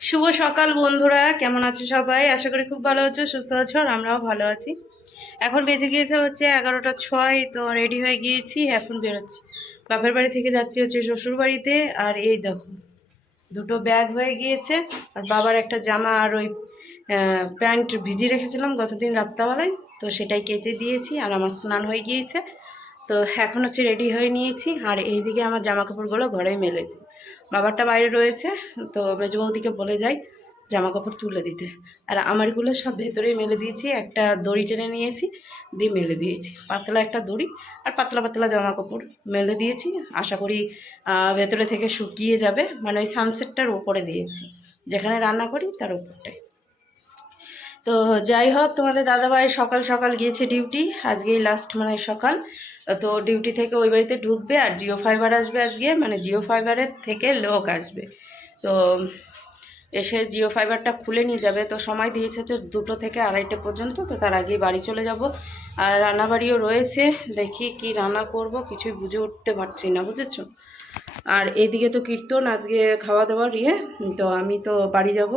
শুভ সকাল বন্ধুরা, কেমন আছো সবাই? আশা করি খুব ভালো আছো, সুস্থ আছো, আর আমরাও ভালো আছি। এখন বেজে গিয়েছে হচ্ছে এগারোটা ছয়, তো রেডি হয়ে গিয়েছি, এখন বেরোচ্ছি। বাপের বাড়ি থেকে যাচ্ছি হচ্ছে শ্বশুর বাড়িতে, আর এই দেখো, দুটো ব্যাগ হয়ে গিয়েছে, আর বাবার একটা জামা আর ওই প্যান্ট ভিজিয়ে রেখেছিলাম গতদিন রাত্রাবেলায়, তো সেটাই কেচে দিয়েছি, আর আমার স্নান হয়ে গিয়েছে। তো এখন হচ্ছে রেডি হয়ে নিয়েছি, আর এইদিকে আমার জামা কাপড়গুলো ঘরেই মেলেছি। বাবারটা বাইরে রয়েছে, তো মেজ বৌদিকে বলে যাই জামা কাপড় তুলে দিতে। আর আমারগুলো সব ভেতরেই মেলে দিয়েছি, একটা দড়ি টেনে নিয়েছি, দিয়ে মেলে দিয়েছি। পাতলা একটা দড়ি আর পাতলা পাতলা জামা কাপড় মেলে দিয়েছি। আশা করি ভেতরে থেকে শুকিয়ে যাবে। মানে ওই সানসেটটার ওপরে দিয়েছি। যেখানে রান্না করি, তার উপরটায় তো যাই হোক, তোমাদের দাদাভাই সকাল সকাল গিয়েছে ডিউটি আজকেই লাস্ট মানে সকাল। তো ডিউটি থেকে ওই বাড়িতে ঢুকবে আর জিও ফাইবার আসবে আজকে মানে জিও ফাইবারের থেকে লোক আসবে। তো, এসে জিও ফাইবারটা খুলে নিয়ে যাবে। তো সময় দিয়েছে হচ্ছে দুটো থেকে আড়াইটে পর্যন্ত, তো তার আগেই বাড়ি চলে যাব। আর রান্নাবাড়িও রয়েছে, দেখি কি রান্না করব, কিছুই বুঝে উঠতে পারছি না, বুঝেছ? আর এদিকে তো কীর্তন, আজকে খাওয়া দাওয়ার ইয়ে তো আমি তো বাড়ি যাব।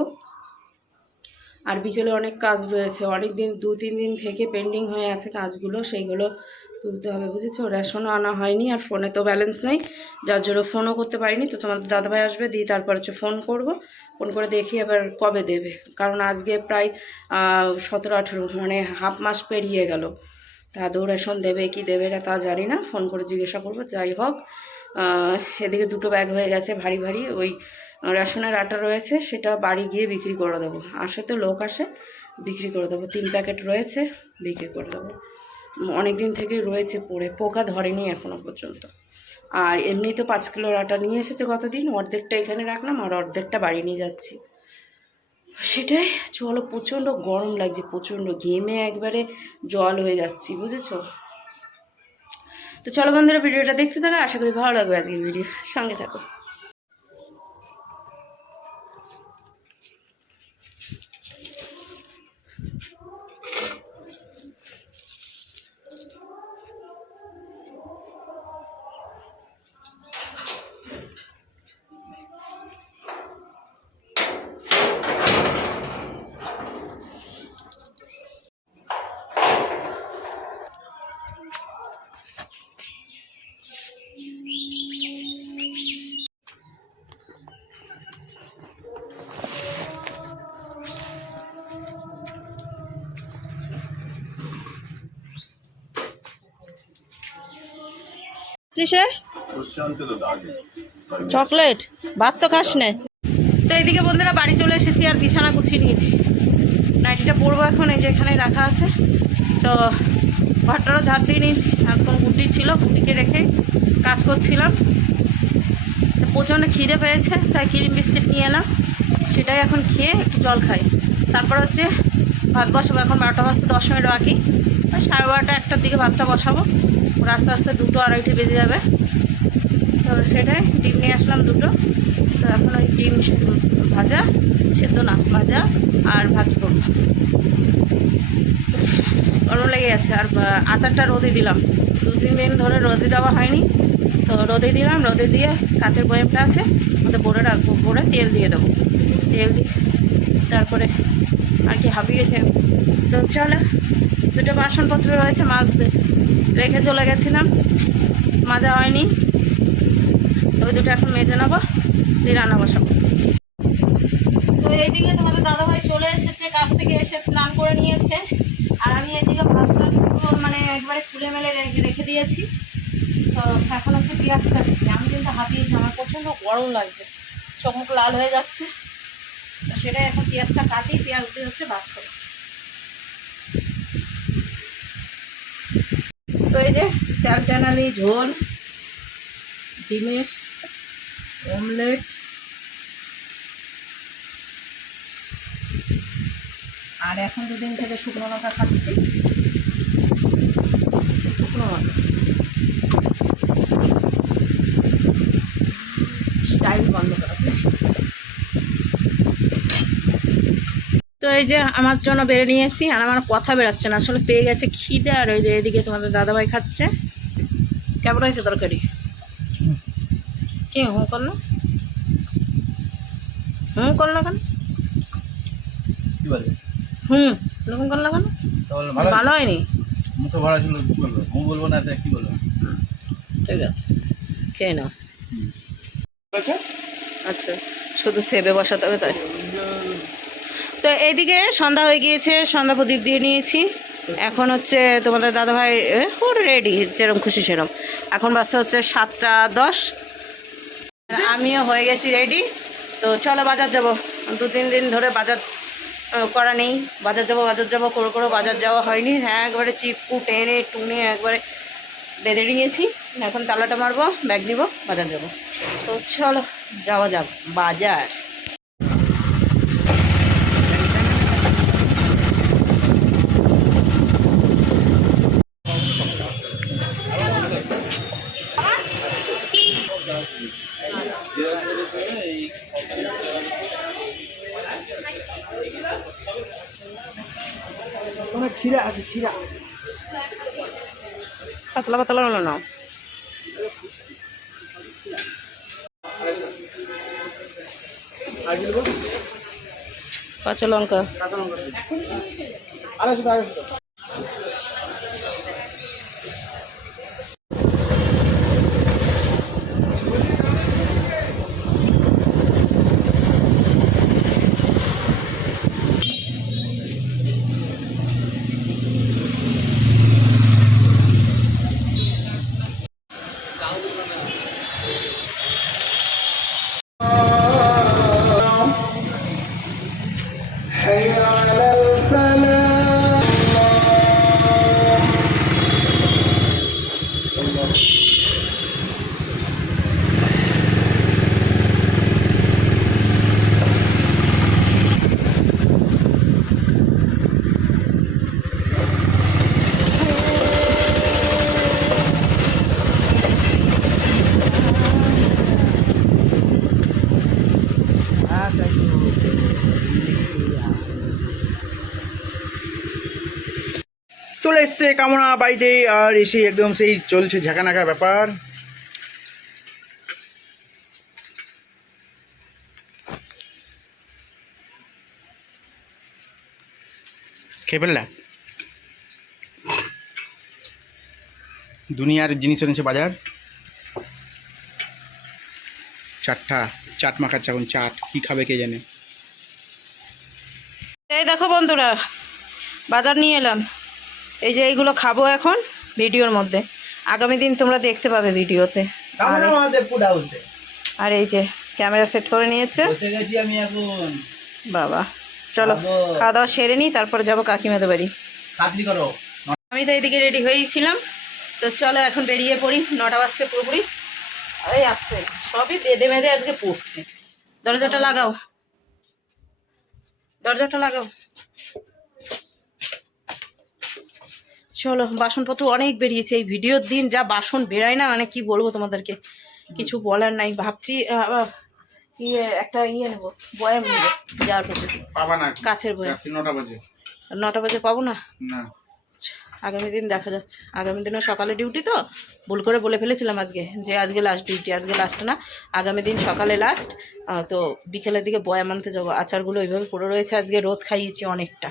আর বিকেলে অনেক কাজ রয়েছে অনেক দিন দু তিন দিন থেকে পেন্ডিং হয়ে আছে কাজগুলো, সেইগুলো তুলতে হবে, বুঝেছ? রেশনও আনা হয়নি আর ফোনে তো ব্যালেন্স নেই, যার জন্য ফোনও করতে পারিনি। তো তোমাদের দাদাভাই আসবে, দিয়ে তারপর হচ্ছে ফোন করব। ফোন করে দেখি এবার কবে দেবে। কারণ আজকে প্রায় সতেরো, আঠেরো মানে হাফ মাস পেরিয়ে গেল। তা আদৌ রেশন দেবে, কি দেবে না তা জানি না। ফোন করে জিজ্ঞাসা করব, যাই হোক এদিকে দুটো ব্যাগ হয়ে গেছে ভারী ভারী। ওই রেশনের আটা রয়েছে, সেটা বাড়ি গিয়ে বিক্রি করে দেবো। আসে তো লোক আসে, বিক্রি করে দেবো। তিন প্যাকেট রয়েছে, বিক্রি করে দেবো। অনেক দিন থেকে রয়েছে পড়ে, পোকা ধরেনি এখনও পর্যন্ত। আর এমনি তো পাঁচ কিলোর আটা নিয়ে এসেছে গতদিন, অর্ধেকটা এখানে রাখলাম আর অর্ধেকটা বাড়ি নিয়ে যাচ্ছি। সেটাই, চলো, প্রচণ্ড গরম লাগছে, প্রচণ্ড ঘেমে একবারে জল হয়ে যাচ্ছি, বুঝেছ? তো চলো বন্ধুরা, ভিডিওটা দেখতে থাকো, আশা করি ভালো লাগবে আজকের ভিডিও, সঙ্গে থাকো। চকলেট। ভাত তো খাস নে। তো এইদিকে বন্ধুরা বাড়ি চলে এসেছি আর বিছানা গুছিয়ে নিয়েছি। নাইটিটা পরবো এখন, এই যে এখানে রাখা আছে। তো ঘরটারও ঝাড় দিয়ে নিয়েছি। আর কোনো গুটি ছিল গুটিকে রেখে কাজ করছিলাম। প্রচণ্ড খিদে পেয়েছে, তাই ক্রিম বিস্কিট নিয়ে এলাম। সেটাই এখন খেয়ে একটু জল খাই। তারপর হচ্ছে ভাত বসাবো। এখন বারোটা বাজতে দশ মিনিট বাকি। সাড়ে বারোটা একটার দিকে ভাতটা বসাবো। আস্তে আস্তে দুটো আড়াইটে বেজে যাবে। তো সেটাই, ডিম নিয়ে আসলাম দুটো। তো এখন ওই ডিম ভাজা, সেদ্ধ না, ভাজা আর ভাত করব গরম লেগে গেছে। আর আচারটা রোদে দিলাম। দু তিন দিন ধরে রোদে দেওয়া হয়নি। তো রোদে দিলাম, রোদে দিয়ে কাঁচের বয়ামটা আছে ওটা ভরে রাখব। ভরে তেল দিয়ে দেবো। তেল দিয়ে তারপরে আর কি হাবিয়েছে তো চলো, দুটো বাসনপত্র রয়েছে মাছ দে- রেখে চলে গেছিলাম। মাজা হয়নি। তো ওই দুটো এখন মেজে নেব, দিয়ে রান্না বসাবো। তো এইদিকে তোমাদের দাদাভাই চলে এসেছে কাছ থেকে এসে স্নান করে নিয়েছে। আর আমি এদিকে ভাতটা মানে একবারে খুলে মেলে রেখে দিয়েছি। তো এখন হচ্ছে পেঁয়াজ কাটছি। আমি কিন্তু হাতিয়েছি, আমার প্রচণ্ড গরম লাগছে। চোখ লাল হয়ে যাচ্ছে। সেটাই এখন পেঁয়াজটা কাটি, পেঁয়াজ দিয়ে হচ্ছে ভাত করে তো এই যে চাল টানালি ঝোল, ডিমের অমলেট, আর এখন দুদিন থেকে শুকনো লঙ্কা খাচ্ছি। শুকনো লঙ্কা স্টাইল বন্ধ করাতে তো এই যে আমার জন্য বেড়ে নিয়েছি আর আমার কথা বেরাচ্ছে না আসলে পেয়ে গেছে খিদে আর ওই যে এদিকে তোমাদের দাদাভাই খাচ্ছে। কেমন হয়েছে তরকারি? কে হুঁ করল? হুম করল কেন? হুম এরকম করল কেন? ভালো হয়নি। মুখে ভরা ছিল কি বলব না কি বলব? ঠিক আছে খেয়ে নাও। আচ্ছা শুধু সেবে বসাতে হবে তাই? তো এইদিকে সন্ধ্যা হয়ে গিয়েছে, সন্ধ্যা প্রদীপ দিয়ে নিয়েছি। এখন হচ্ছে তোমাদের দাদাভাই ওর রেডি যেরকম খুশি সেরকম এখন বাচ্চা হচ্ছে সাতটা দশ। আমিও হয়ে গেছি রেডি তো চলো বাজার যাব। দু তিন দিন ধরে বাজার করা নেই। বাজার যাব বাজার যাব, করে করে, বাজার যাওয়া হয়নি। হ্যাঁ একবারে চিপকু টেনে টুনে, একবারে বেঁধে নিয়েছি। এখন তালাটা মারবো, ব্যাগ নিব, বাজার যাব। তো চলো, যাওয়া যাক, বাজার। খিরা আছে খিরা। পাতলা পাতলা হলো না। কাঁচা লঙ্কা। আড়াইশো আড়াইশো চলে এসছে কামনা বাড়িতে, আর এসে একদম সেই চলছে ঝাঁকানাকা ব্যাপার। খেয়ে দুনিয়ার জিনিস এনেছে বাজার। চাটটা, চাট মাখাচ্ছে এখন, চাট কি খাবে কে জানে। এই দেখো বন্ধুরা, বাজার নিয়ে এলাম। এই যে এইগুলো খাব এখন ভিডিওর মধ্যে। আগামী দিন তোমরা দেখতে পাবে ভিডিওতে। আর। এই- যে ক্যামেরা সেট করে নিয়েছে। আমি বাবা। চলো খাওয়া দাওয়া সেরে নিই তারপরে যাব কাকিমাদের বাড়ি। আমি তো এইদিকে রেডি হয়েইছিলাম তো চলো এখন বেরিয়ে পড়ি নটা বাজছে পুরোপুরি। এই আসছে সবই বেঁধে বেঁধে আজকে পড়ছে। দরজাটা লাগাও। দরজাটা লাগাও। চলো বাসনপত্র অনেক বেরিয়েছে এই ভিডিওর দিন যা বাসন বেরায় না মানে কি বলব তোমাদেরকে? কিছু বলার নাই ভাবছি ইয়ে একটা ইয়ে নেব বয়াম নেব যার পেতে পাবা না কাছের বয়াম। নটা বাজে। নটা বাজে পাবো না? না। আগামী দিন দেখা যাচ্ছে। আগামী দিনও সকালে ডিউটি তো ভুল করে বলে ফেলেছিলাম আজকে যে আজকে লাস্ট ডিউটি আজকে লাস্ট না। আগামী দিন সকালে লাস্ট তো বিকেলের দিকে বয়াম আনতে যাব। আচারগুলো ওইভাবে পড়ে রয়েছে আজকে রোদ খাইয়েছি অনেকটা।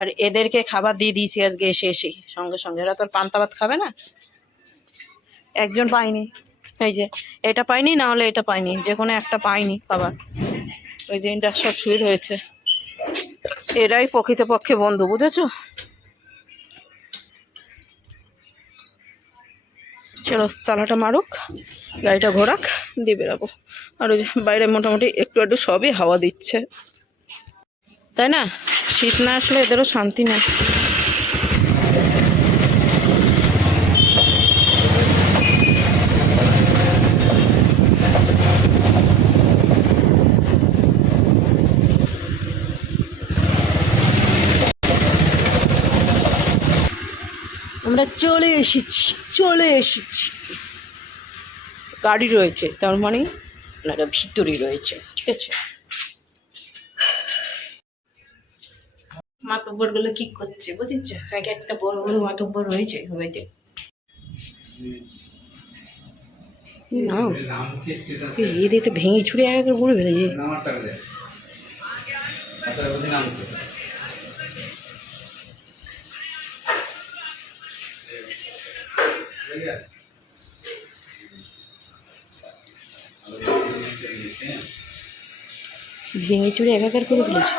আর এদেরকে খাবার দিয়ে দিয়েছি আজকে এসে এসেই সঙ্গে সঙ্গে। এরা তো আর পান্তা ভাত খাবে না? একজন পাইনি এই যে এটা পাইনি না হলে এটা পাইনি। যে কোনো একটা পাইনি খাবার। ওই যে এটা সব শুয়ে রয়েছে। এরাই প্রকৃতপক্ষে বন্ধু বুঝেছ? চলো তালাটা মারুক গাড়িটা ঘোরাক দিয়ে বেরাবো। আর ওই যে বাইরে মোটামুটি একটু একটু সবই হাওয়া দিচ্ছে। তাই না? শীত না আসলে এদেরও শান্তি নেই। আমরা চলে এসেছি চলে এসেছি। গাড়ি রয়েছে, তার মানে ওনারা ভিতরেই রয়েছে, ঠিক আছে? মাতব্বরগুলো কি করছে, বুঝেছ? এক একটা বড় বড় মাতব্বর রয়েছে বাড়িতে না এ দিতে ভেঙে ছুড়ে এক করে বলে ফেলেছে। ভেঙে চুরে একাকার করে ফেলেছে।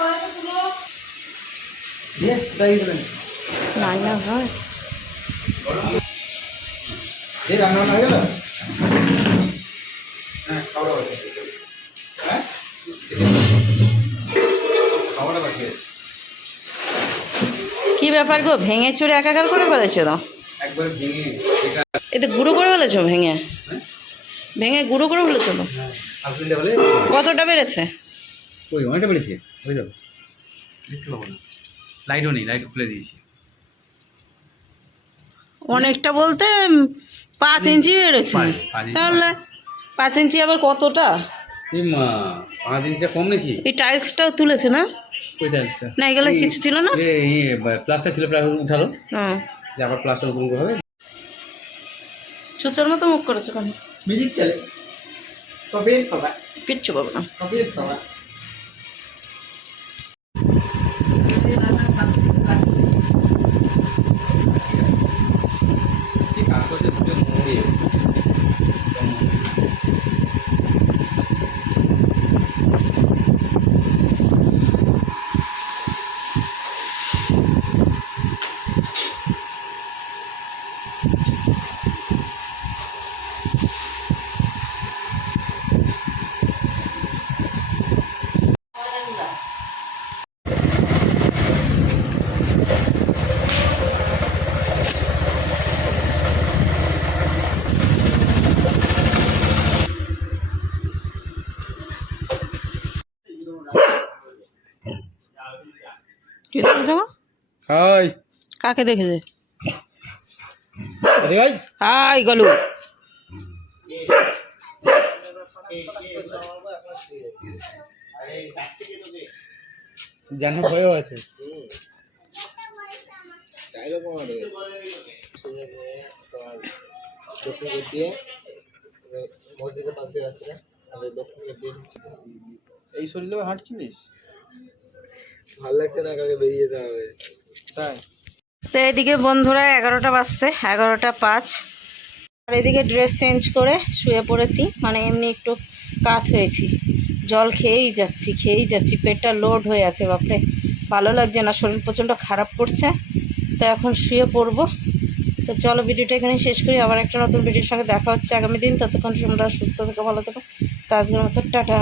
হয়। রান্না হয়ে গেল? হ্যাঁ খাওয়া হ্যাঁ কি ব্যাপার গো ভেঙে চুরে একাকার করে ফেলেছো? তো এটা এতে গুঁড়ো করে ফেলেছো ভেঙে? ভেঙে গুঁড়ো করে ফেলেছো তো? কতটা বেড়েছে? ওই অনেকটা বেড়েছে। হয়ে যাবে। লাইটও নেই লাইট খুলে দিয়েছি। অনেকটা বলতে পাঁচ ইঞ্চি বেড়েছে। তাহলে পাঁচ। ইঞ্চি আবার কতটা? পাঁচ ইঞ্চিটা কম নাকি? এই টাইলসটাও তুলেছে না? ওই টাইলসটা না এগুলো কিছু ছিল না? এই প্লাস্টার ছিল প্লাস্টার উঠালো। হ্যাঁ যে আবার প্লাস্টার নতুন করে হবে। চুচোর মতো মুখ করেছ কেন? মিউজিক চলে। কবে খাবা কিচ্ছু পাবো না। কবে খাবা কাজ করতে দুটো মুড়ি কি দেখেছ গো? হাই। কাকে দেখেছে? আরে ভাই। হাই গলু। জানো ভয়ও আছে। এই শরীরে হাঁটছিলিস? ভালো লাগছে না কাকে বেরিয়ে যেতে হবে। তো এদিকে বন্ধুরা এগারোটা বাজছে, এগারোটা পাঁচ। আর এদিকে ড্রেস চেঞ্জ করে শুয়ে পড়েছি মানে এমনি একটু কাত হয়েছি। জল খেয়েই যাচ্ছি খেয়েই যাচ্ছি, পেটটা লোড হয়ে আছে, বাপরে। ভালো লাগছে না, শরীর প্রচণ্ড খারাপ করছে। তো এখন শুয়ে পড়ব। তো চলো ভিডিওটা এখানে শেষ করি, আবার একটা নতুন ভিডিওর সঙ্গে দেখা হচ্ছে আগামী দিন। ততক্ষণ তোমরা সুস্থ থেকো, ভালো থেকো। তো আজকের মতো টাটা।